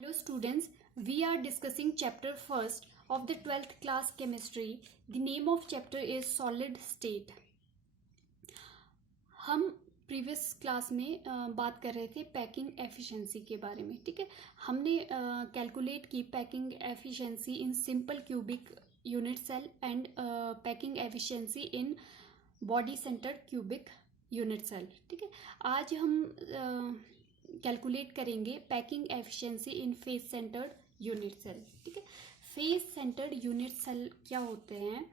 Hello students, we are discussing chapter first of the 12th class chemistry. The name of chapter is solid state. हम previous class में बात कर रहे थे packing efficiency के बारे में. ठीक है, हमने कैलकुलेट की packing efficiency in simple cubic unit cell and packing efficiency in body centred cubic unit cell. ठीक है, आज हम कैलकुलेट करेंगे packing efficiency in face centred unit cell. ठीक है, फेस सेंटर्ड यूनिट सेल क्या होते हैं?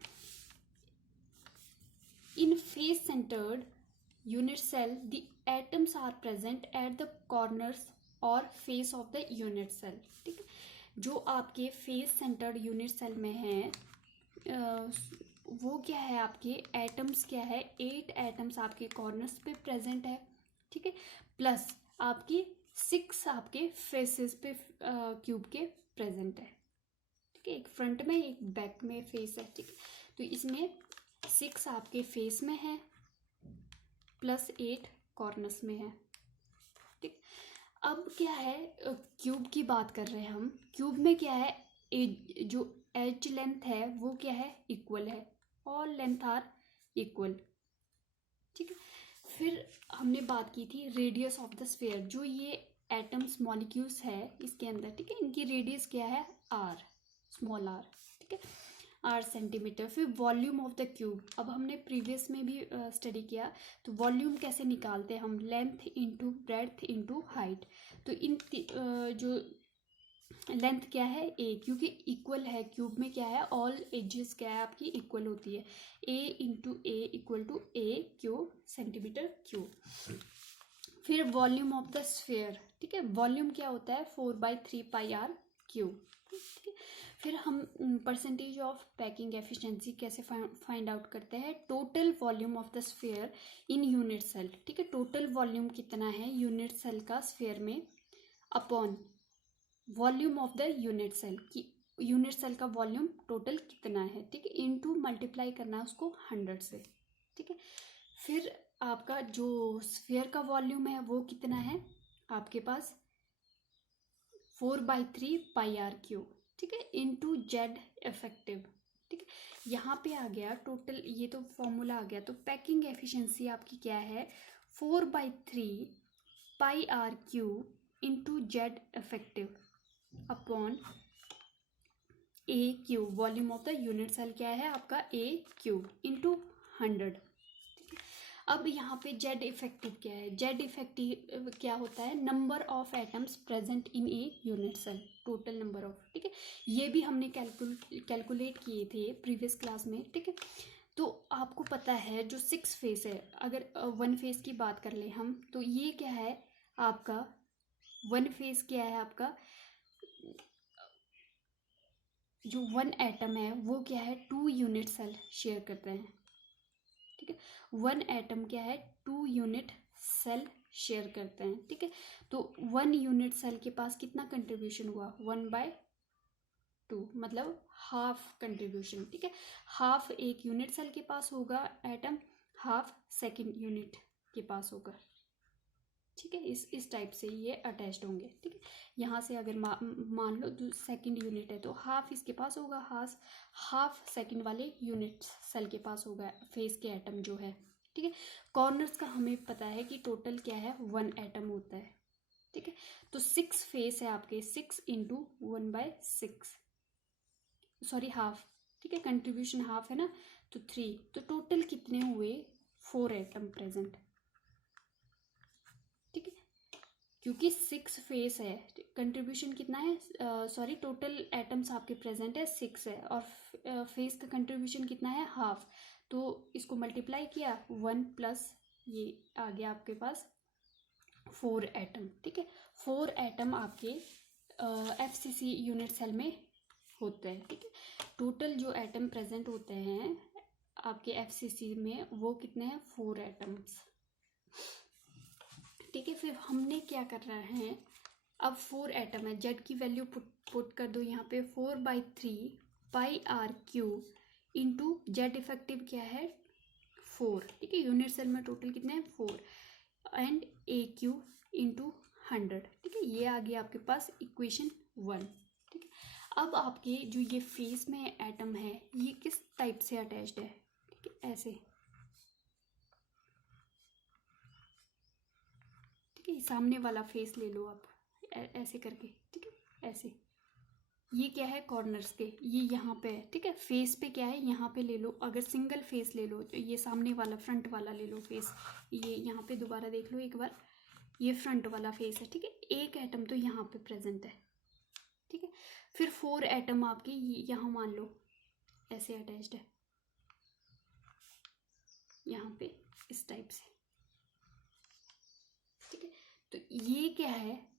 In face centred unit cell the atoms are present at the corners और face of the unit cell. ठीक है, जो आपके face centered unit cell में है वो क्या है, आपके एटम्स क्या है, 8 एटम्स आपके कॉर्नर्स पे प्रेजेंट है. ठीक है, प्लस आपकी 6 आपके फेसेस पे क्यूब के प्रेजेंट है. ठीक है, एक फ्रंट में एक बैक में फेस है. ठीक है, तो इसमें 6 आपके फेस में है प्लस 8 कॉर्नर्स में है. ठीक, अब क्या है, क्यूब की बात कर रहे हैं हम. क्यूब में क्या है, जो एज लेंथ है वो क्या है, इक्वल है. All length are equal. ठीक है, फिर हमने बात की थी रेडियस ऑफ द स्फीयर. जो ये एटम्स मॉलिक्यूल्स है इसके अंदर, ठीक है, इनकी रेडियस क्या है, आर, स्मॉल आर. ठीक है, 8 सेंटीमीटर. फिर वॉल्यूम ऑफ द क्यूब. अब हमने प्रीवियस में भी स्टडी किया, तो वॉल्यूम कैसे निकालते हैं हम, length into breadth into height. तो इन जो लेंथ क्या है, ए, क्योंकि इक्वल है क्यूब में क्या है, ऑल एजेस क्या है आपकी इक्वल होती है. A into a equal to a cube centimetre cube. फिर वॉल्यूम ऑफ द स्फीयर. ठीक है, वॉल्यूम क्या होता है, 4/3 पाई आर क्यूब. ठीक है, फिर हम परसेंटेज ऑफ पैकिंग एफिशिएंसी कैसे फाइंड आउट करते हैं, total volume of the sphere in unit cell. ठीक है, टोटल वॉल्यूम कितना है यूनिट सेल का स्फीयर में, upon volume of the unit cell की यूनिट सेल का वॉल्यूम टोटल कितना है. ठीक है, इनटू मल्टीप्लाई करना है उसको 100 से. ठीक है, फिर आपका जो स्फीयर का वॉल्यूम है वो कितना है आपके पास, 4/3 पाई आर क्यूब. ठीक है, इंटू जेड इफेक्टिव. ठीक है, यहाँ पे आ गया टोटल, ये तो फॉर्मूला आ गया. तो पैकिंग एफिशिएंसी आपकी क्या है, 4/3 pi r cube into Z effective upon a cube. Volume of the unit cell क्या है आपका, ए क्यूब इंटू 100. अब यहाँ पे जेड इफेक्टिव क्या है, जेड इफेक्टिव क्या होता है, number of atoms present in a unit cell, total number of. ठीक है, ये भी हमने कैलकुलेट किए थे प्रीवियस क्लास में. ठीक है, तो आपको पता है जो 6 फेस है, अगर 1 फेस की बात कर ले हम, तो ये क्या है आपका 1 फेस क्या है आपका, जो 1 एटम है वो क्या है 2 यूनिट सेल शेयर करते हैं. ठीक है, 1 एटम क्या है 2 यूनिट सेल शेयर करते हैं. ठीक है, तो 1 यूनिट सेल के पास कितना कंट्रीब्यूशन हुआ, 1/2, मतलब हाफ कंट्रीब्यूशन. ठीक है, हाफ एक यूनिट सेल के पास होगा एटम, हाफ सेकंड यूनिट के पास होगा. ठीक है, इस टाइप से ये अटैच्ड होंगे. ठीक है, यहाँ से अगर मान लो जो सेकंड यूनिट है तो हाफ इसके पास होगा, हाफ सेकंड वाले यूनिट सेल के पास होगा फेस के एटम जो है. ठीक है, कॉर्नर्स का हमें पता है कि टोटल क्या है 1 एटम होता है. ठीक है, तो 6 फेस है आपके, 6 इंटू 1/6, सॉरी हाफ. ठीक है, कंट्रीब्यूशन हाफ है ना, तो 3, तो टोटल कितने हुए, 4 एटम प्रेजेंट. ठीक है, क्योंकि 6 फेस है, कंट्रीब्यूशन कितना है, सॉरी टोटल एटम्स आपके प्रेजेंट है 6 है, और फेस का कंट्रीब्यूशन कितना है, हाफ. तो इसको मल्टीप्लाई किया 1 प्लस ये आ गया आपके पास 4 एटम. ठीक है, 4 एटम आपके एफसीसी यूनिट सेल में होते हैं. ठीक है, टोटल जो एटम प्रेजेंट होते हैं आपके एफसीसी में वो कितने हैं, 4 एटम्स. ठीक है, फिर हमने क्या कर रहे हैं, अब 4 एटम है, जेड की वैल्यू पुट कर दो यहाँ पे, 4/3 pi r cube into Z effective क्या है 4. ठीक है, यूनिट सेल में टोटल कितने हैं 4, एंड ए क्यूब इंटू 100। ठीक है, ये आ गया आपके पास इक्वेशन 1। ठीक है, अब आपके जो ये फेस में एटम है ये किस टाइप से अटैच्ड है? ठीक है, ऐसे। ठीक है, सामने वाला फेस ले लो आप, ऐसे करके। ठीक है, ऐसे। ये क्या है? कॉर्नर्स के, ये यहाँ पे है। ठीक है, फेस पे क्या है? यहाँ पे ले लो। अगर सिंगल फेस ले लो तो ये सामने वाला फ्रंट वाला ले लो फेस, ये यहाँ पे दोबारा देख लो एक बार, ये फ्रंट वाला फेस है। ठीक है, एक एटम तो यहाँ पे प्रेजेंट है। ठीक है, फिर 4 एटम आपके यहाँ मान लो ऐसे अटैच्ड है, यहाँ पे इस टाइप से। ठीक है, तो ये क्या है?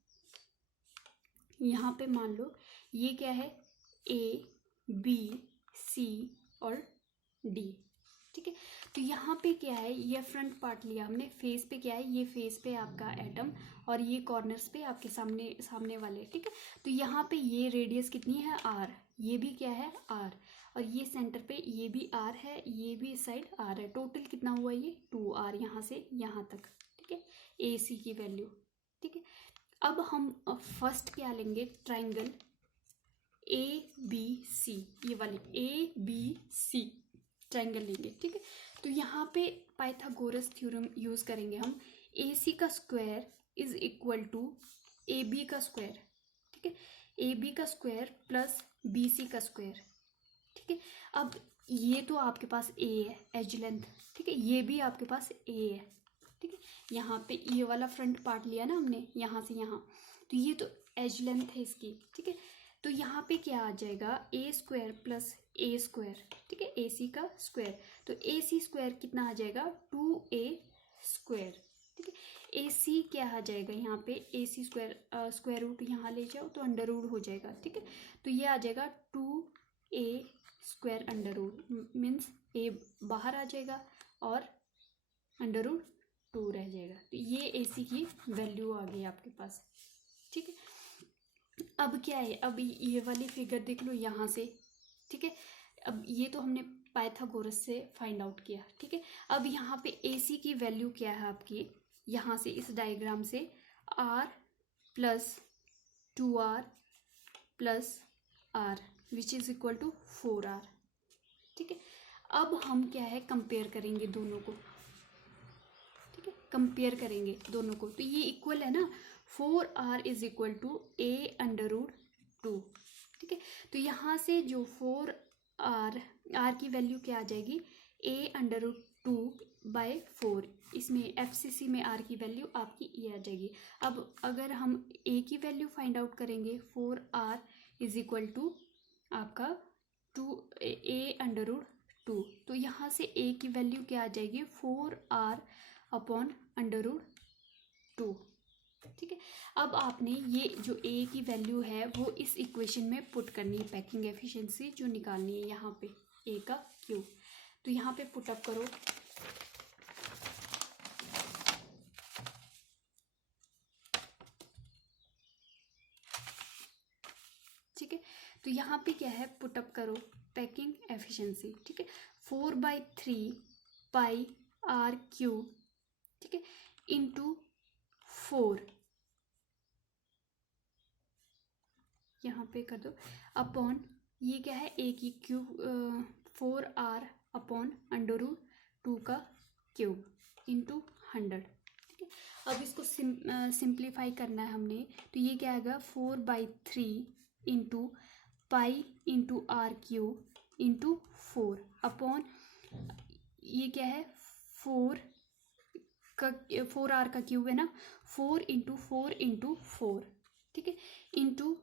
यहाँ पे मान लो ये क्या है? A, B, C और D। ठीक है, तो यहाँ पे क्या है? ये फ्रंट पार्ट लिया हमने। फेस पे क्या है? ये फेस पे आपका एटम, और ये कॉर्नर्स पे आपके सामने वाले। ठीक है, तो यहाँ पे ये रेडियस कितनी है? R। ये भी क्या है? R। और ये सेंटर पे ये भी R है, ये भी इस साइड R है। टोटल कितना हुआ? ये 2R यहाँ से यहाँ तक। ठीक है, AC की वैल्यू। ठीक है, अब हम फर्स्ट क्या लेंगे? ट्राइंगल ABC, ये वाली ABC ट्राइंगल लेंगे। ठीक है, तो यहाँ पे पाइथागोरस थ्योरम यूज करेंगे हम। AC का square is equal to AB का स्क्वायर। ठीक है, AB का स्क्वायर प्लस BC का स्क्वायर। ठीक है, अब ये तो आपके पास A है, एज लेंथ। ठीक है, ये भी आपके पास A है। ठीक है, यहाँ पे ये वाला फ्रंट पार्ट लिया ना हमने, यहाँ से यहाँ, तो ये तो एज लेंथ है इसकी। ठीक है, तो यहाँ पे क्या आ जाएगा? A square plus A square. ठीक है, AC का स्क्वायर, तो AC स्क्वायर कितना आ जाएगा? 2A square. ठीक है, AC क्या आ जाएगा यहाँ पे? AC स्क्वायर स्क्वायर रूट यहाँ ले जाओ तो अंडर रूट हो जाएगा। ठीक है, तो ये आ जाएगा 2A square under root, means A बाहर आ जाएगा और अंडर रूट 2 रह जाएगा। तो ये AC की वैल्यू आ गई आपके पास। ठीक है, अब क्या है? अब ये वाली फिगर देख लो यहाँ से। ठीक है, अब ये तो हमने पाइथागोरस से फाइंड आउट किया। ठीक है, अब यहाँ पे AC की वैल्यू क्या है आपकी? यहाँ से इस डायग्राम से R plus 2R plus R which is equal to 4R। ठीक है, अब हम क्या है? कंपेयर करेंगे दोनों को। ठीक है, कंपेयर करेंगे दोनों को, तो ये इक्वल है ना। 4R is equal to A under root 2। ठीक है, तो यहाँ से जो 4R की वैल्यू क्या आ जाएगी? A under root 2/4। इसमें FCC में R की वैल्यू आपकी ये आ जाएगी। अब अगर हम A की वैल्यू फाइंड आउट करेंगे, 4R इज इक्वल टू आपका 2A अंडर रूट 2, तो यहाँ से A की वैल्यू क्या आ जाएगी? 4R upon under root 2। ठीक है, अब आपने ये जो A की वैल्यू है वो इस इक्वेशन में पुट करनी है, पैकिंग एफिशिएंसी जो निकालनी है यहाँ पे A का क्यूब। तो यहाँ पे पुट अप करो। ठीक है, तो यहाँ पे क्या है? पुट अप करो पैकिंग एफिशिएंसी। ठीक है, 4/3 पाई R क्यूब। ठीक है, इंटू 4, यहाँ पे कर दो, अपॉन ये क्या है? A की cube 4R upon under root 2 का क्यूब इंटू 100। ठीक है, अब इसको सिंप्लीफाई करना है हमने, तो ये क्या आएगा? 4/3 into pi into R cube into 4 upon ये क्या है? 4R का क्यूब है ना, 4 इंटू 4 इंटू 4। ठीक है, इंटू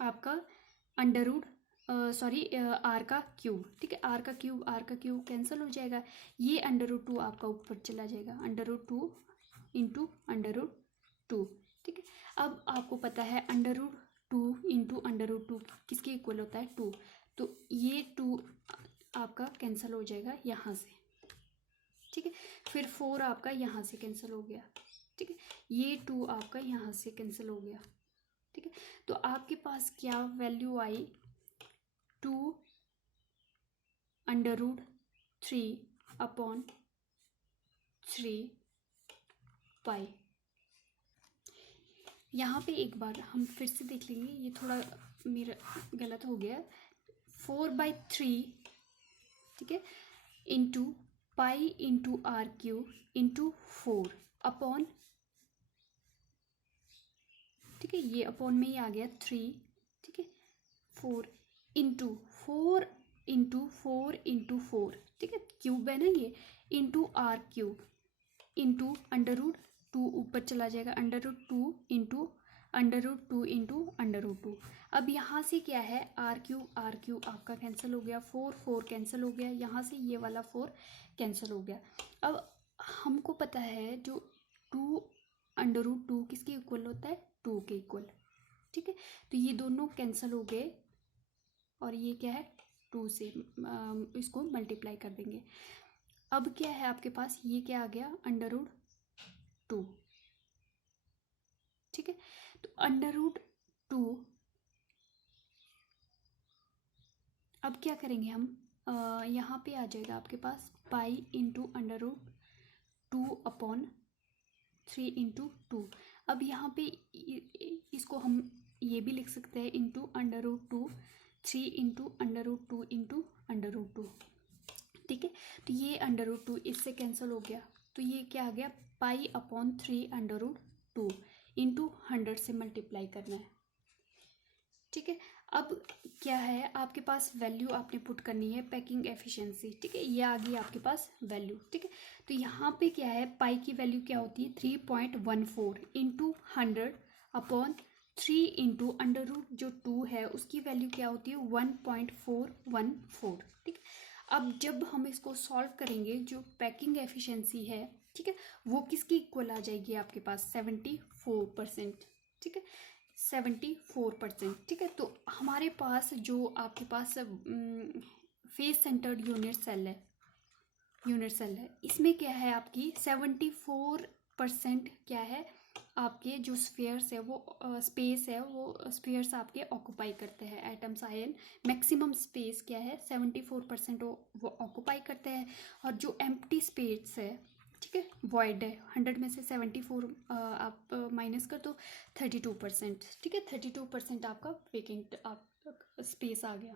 आपका अंडर रूट R का क्यूब। ठीक है, R का क्यूब कैंसिल हो जाएगा, ये अंडर रूट 2 आपका ऊपर चला जाएगा, under root 2 into under root 2। ठीक है, अब आपको पता है under root 2 into under root 2 किसके इक्वल होता है? 2। तो ये 2 आपका कैंसिल हो जाएगा यहाँ से। ठीक है, फिर 4 आपका यहाँ से कैंसिल हो गया। ठीक है, ये 2 आपका यहाँ से कैंसिल हो गया। ठीक है, तो आपके पास क्या वैल्यू आई? 2 अंडर रूट 3 अपॉन 3 पाई। यहाँ पे एक बार हम फिर से देख लेंगे, ये थोड़ा मेरा गलत हो गया। 4/3, ठीक है, into pi into R cube into 4 upon, ठीक है, ये अपॉन में ही आ गया 3, ठीक है, 4 इंटू 4 इंटू 4 इंटू 4, ठीक है, क्यूब है ना ये, इंटू आर क्यूब इंटू √2, ऊपर चला जाएगा √2 इंटू √2 इंटू √2। अब यहाँ से क्या है, आर क्यूब आपका कैंसिल हो गया, 4 कैंसिल हो गया, यहाँ से ये वाला 4 कैंसिल हो गया। अब हमको पता है जो 2 √2 किसके इक्वल होता है, 2 के इक्वल, ठीक है, तो ये दोनों कैंसिल हो गए और ये क्या है 2 से इसको मल्टीप्लाई कर देंगे। अब क्या है आपके पास, ये क्या आ गया √2, ठीक है, तो √2 अब क्या करेंगे हम, यहाँ पे आ जाएगा आपके पास पाई इंटू √2 अपॉन 3 इंटू 2। अब यहाँ पे इसको हम ये भी लिख सकते हैं इंटू √2, 3 इंटू √2 इंटू √2, ठीक है, तो ये √2 इससे कैंसिल हो गया, तो ये क्या आ गया पाई अपॉन 3 √2 इंटू 100 से मल्टीप्लाई करना है, ठीक है। अब क्या है आपके पास वैल्यू आपने पुट करनी है पैकिंग एफिशिएंसी, ठीक है, ये आ गई आपके पास वैल्यू, ठीक है, तो यहाँ पे क्या है पाई की वैल्यू क्या होती है 3.14 इंटू 100 अपॉन 3 इंटू √, जो 2 है उसकी वैल्यू क्या होती है 1.414, ठीक है। अब जब हम इसको सॉल्व करेंगे जो पैकिंग एफिशिएंसी है, ठीक है, वो किसकी इक्वल आ जाएगी आपके पास 74%, ठीक है, 74%, ठीक है। तो हमारे पास जो आपके पास फेस सेंटर्ड यूनिट सेल है, इसमें क्या है आपकी 74% क्या है, आपके जो स्फीयर्स है वो स्पेस है, वो स्फीयर्स आपके ऑक्यूपाई करते हैं, एटम्स आयन मैक्सिमम स्पेस क्या है 74% वो ऑक्यूपाई करते हैं, और जो एम्प्टी स्पेस है, ठीक है, वॉइड है, 100 में से 74 आप माइनस कर दो 32%, ठीक है, 32% आपका वेकेंट आप स्पेस आ गया।